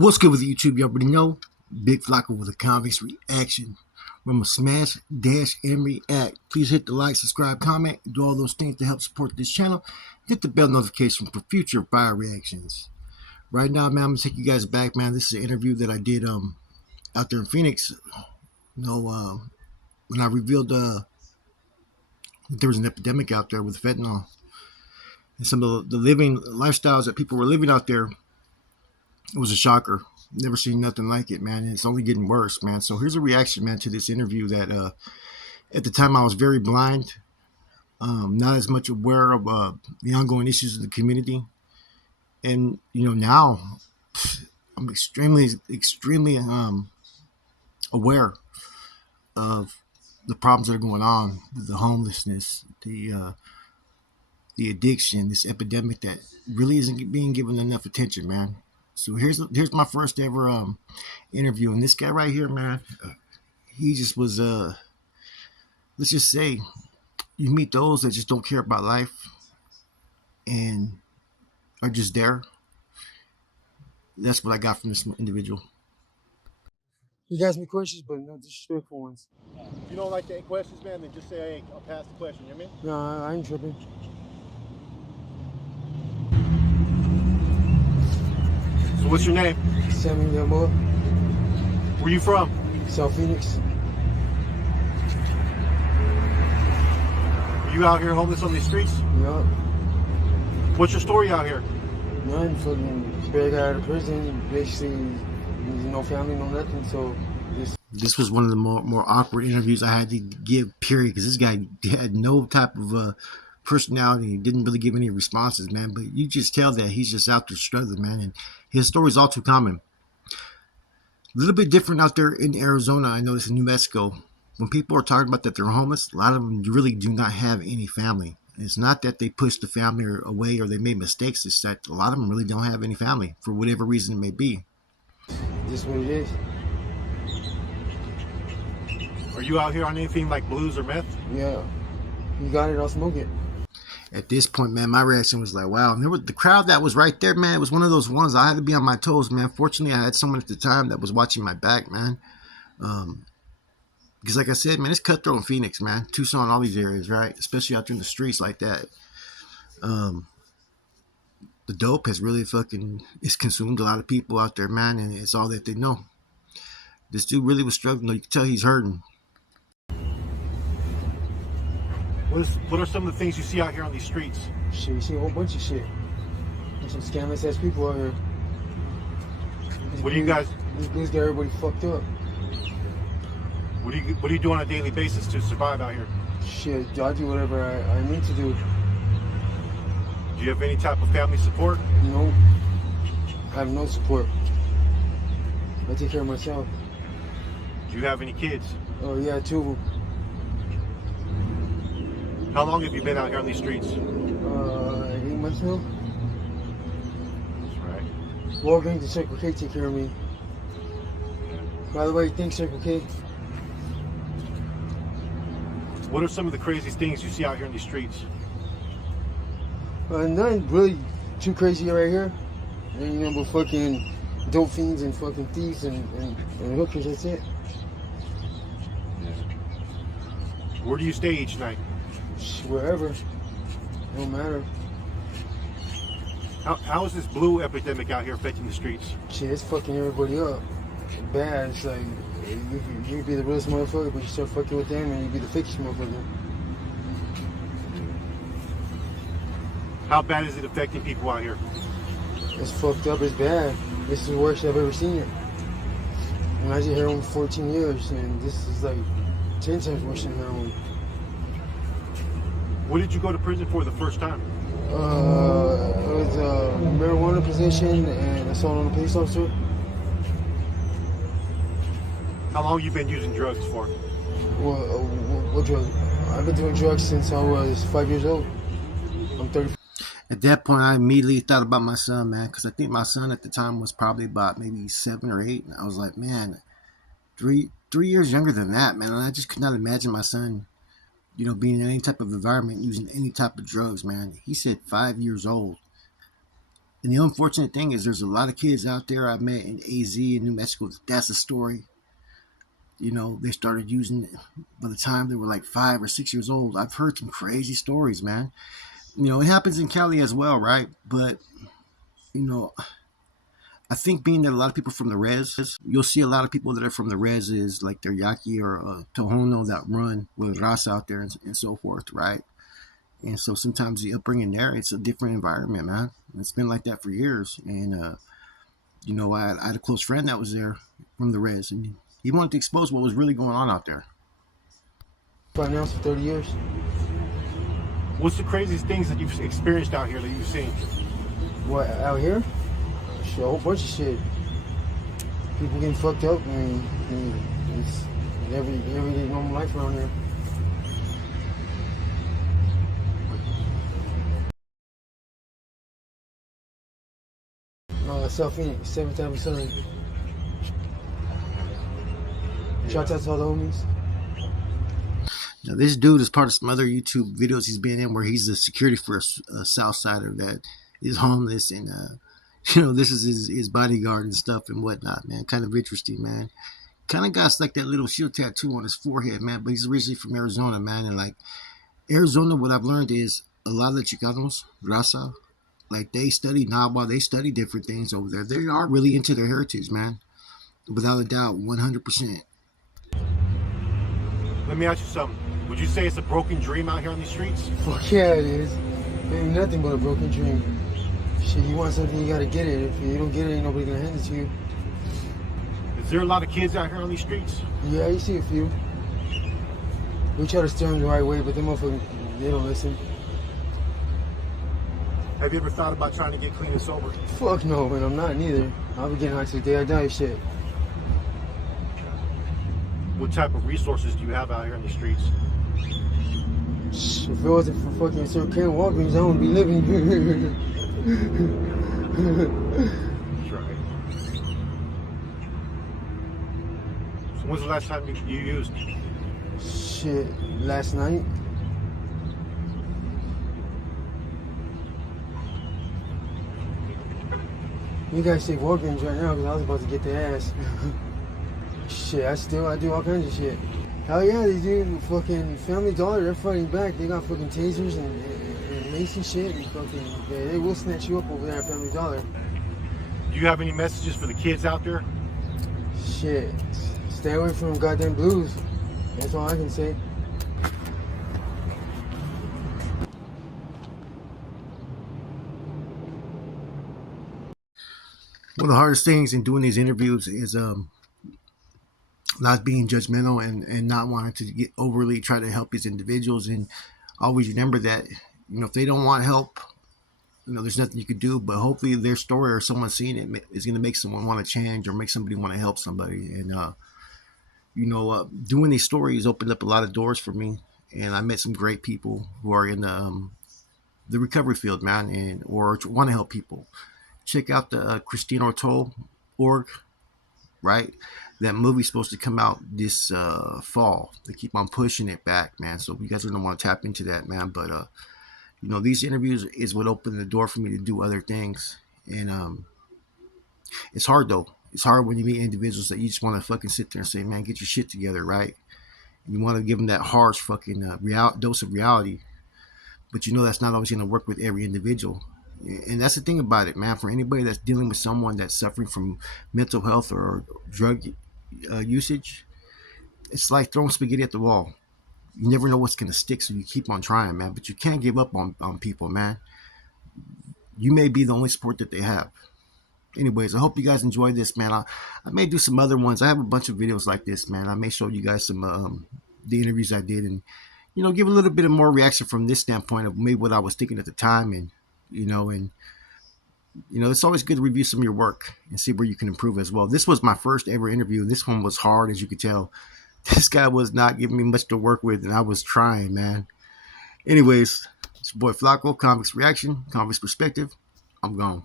What's good with YouTube? You already know. Big Flocka with a Convicts reaction. Remember, smash, dash, and react. Please hit the like, subscribe, comment, do all those things to help support this channel. Hit the bell notification for future fire reactions. Right now, man, I'm gonna take you guys back, man. This is an interview that I did out there in Phoenix. When I revealed that there was an epidemic out there with fentanyl and some of the living lifestyles that people were living out there. It was a shocker. Never seen nothing like it, man. And it's only getting worse, man. So here's a reaction, man, to this interview that at the time I was very blind, not as much aware of the ongoing issues of the community. And, now I'm extremely aware of the problems that are going on, the homelessness, the addiction, this epidemic that really isn't being given enough attention, man. So here's my first ever interview, and this guy right here, man, he just was let's just say you meet those that just don't care about life and are just there. That's what I got from this individual. You ask me questions, but no disrespectful ones. If you don't like the questions, man, then just say, hey, I'll pass the question, you know what I mean? No, I ain't tripping. So what's your name? Sammy Yamura, Where you from? South Phoenix. Are you out here homeless on these streets? Yup. What's your story out here? None. Fucking barely got out of prison. Basically, no family, no nothing. So this was one of the more awkward interviews I had to give, period, because this guy had no type of personality. He didn't really give any responses, man. But you just tell that he's just out there struggling, man. And his story is all too common. A little bit different out there in Arizona. I noticed in New Mexico, when people are talking about that they're homeless, a lot of them really do not have any family. It's not that they pushed the family away or they made mistakes. It's that a lot of them really don't have any family for whatever reason it may be. this is what it is. Are you out here on anything like blues or meth? Yeah. You got it, I'll smoke it. At this point, man, my reaction was like, wow. And there was the crowd that was right there, man. It was one of those ones I had to be on my toes, man. Fortunately, I had someone at the time that was watching my back, man. Because like I said, man, it's cutthroat in Phoenix, man. Tucson, all these areas, right? Especially out there in the streets like that. The dope has really it's consumed a lot of people out there, man. And it's all that they know. This dude really was struggling. You can tell he's hurting. What are some of the things you see out here on these streets? Shit, you see a whole bunch of shit. There's some scandalous ass people out here. What do you guys? These blues got everybody fucked up. What do you do on a daily basis to survive out here? Shit, I do whatever I need to do. Do you have any type of family support? No, I have no support. I take care of myself. Do you have any kids? Oh yeah, 2 of them. How long have you been out here on these streets? 8 months now. That's right. Walgreens and Circle K take care of me. By the way, thanks Circle K. What are some of the craziest things you see out here on these streets? Nothing really too crazy right here. And, but fucking dope fiends and fucking thieves and hookers, that's it. Where do you stay each night? Wherever. Don't matter. How is this blue epidemic out here affecting the streets? Shit, it's fucking everybody up. Bad. It's like, you be the realest motherfucker, but you start fucking with them and you be the fakest motherfucker. How bad is it affecting people out here? It's fucked up, it's bad. This is the worst I've ever seen it. And I was here for 14 years, and this is like 10 times worse than that one. What did you go to prison for the first time? It was marijuana possession and assault on a police officer. How long you been using drugs for? What drug? I've been doing drugs since I was 5 years old. I'm 30. At that point, I immediately thought about my son, man, because I think my son at the time was probably about maybe 7 or 8. And I was like, man, three years younger than that, man. And I just could not imagine my son, being in any type of environment, using any type of drugs, man. He said 5 years old. And the unfortunate thing is, there's a lot of kids out there I met in AZ in New Mexico. That's the story. They started using it by the time they were like 5 or 6 years old. I've heard some crazy stories, man. It happens in Cali as well, right? But you know, I think being that a lot of people from the res, you'll see a lot of people that are from the res is like they're Yaqui or Tohono that run with Raza out there and so forth, right? And so sometimes the upbringing there, it's a different environment, man. It's been like that for years. And I had a close friend that was there from the res, and he wanted to expose what was really going on out there. Financed for 30 years. What's the craziest things that you've experienced out here that you've seen? What, out here? Shit, a whole bunch of shit. People getting fucked up. It's everyday normal life around here. South Phoenix, 7th Avenue Southern. Shout out to all the homies. Now, this dude is part of some other YouTube videos he's been in where he's the security for a South Sider that is homeless, and this is his bodyguard and stuff and whatnot, man. Kind of interesting, man. Kind of got like that little shield tattoo on his forehead, man. But he's originally from Arizona, man. And like Arizona, what I've learned is a lot of the Chicanos, Raza, like they study Nahua, they study different things over there. They are really into their heritage, man. Without a doubt, 100%. Let me ask you something. Would you say it's a broken dream out here on these streets? Fuck yeah, it is. Ain't nothing but a broken dream. Shit, you want something, you gotta get it. If you don't get it, ain't nobody gonna hand it to you. Is there a lot of kids out here on these streets? Yeah, you see a few. We try to steer them the right way, but them motherfuckers, they don't listen. Have you ever thought about trying to get clean and sober? Fuck no, man, I'm not neither. I'll be getting high till the day I die, shit. What type of resources do you have out here on the streets? If it wasn't for fucking Sir Ken Walgreens, I wouldn't be living here. That's right. So when's the last time you used? Shit, last night. You guys say Walgreens right now because I was about to get the ass. Shit, I do all kinds of shit. Hell yeah, they do. Fucking Family Dollar, they're fighting back. They got fucking tasers and Macy shit, and fucking they will snatch you up over there at Family Dollar. Do you have any messages for the kids out there? Shit, stay away from goddamn blues. That's all I can say. One of the hardest things in doing these interviews is not being judgmental and not wanting to get overly try to help these individuals, and always remember that if they don't want help, there's nothing you could do. But hopefully their story or someone seeing it is going to make someone want to change or make somebody want to help somebody. And doing these stories opened up a lot of doors for me, and I met some great people who are in the recovery field, man, and or want to help people. Check out the ChristineOrtol.org, right? That movie's supposed to come out this fall. They keep on pushing it back, man. So you guys are gonna want to tap into that, man. But these interviews is what opened the door for me to do other things. And it's hard though. It's hard when you meet individuals that you just want to fucking sit there and say, man, get your shit together, right? And you want to give them that harsh fucking dose of reality. But that's not always going to work with every individual. And that's the thing about it, man. For anybody that's dealing with someone that's suffering from mental health or drug usage, it's like throwing spaghetti at the wall. You never know what's going to stick, so you keep on trying, man. But you can't give up on people, man. You may be the only support that they have. Anyways, I hope you guys enjoyed this, man. I may do some other ones. I have a bunch of videos like this, man. I may show you guys some the interviews I did, and give a little bit of more reaction from this standpoint of maybe what I was thinking at the time, and it's always good to review some of your work and see where you can improve as well. This was my first ever interview. This one was hard, as you could tell. This guy was not giving me much to work with, and I was trying, man. Anyways, it's your boy Flacco, Convicts Reaction, Convicts Perspective. I'm gone.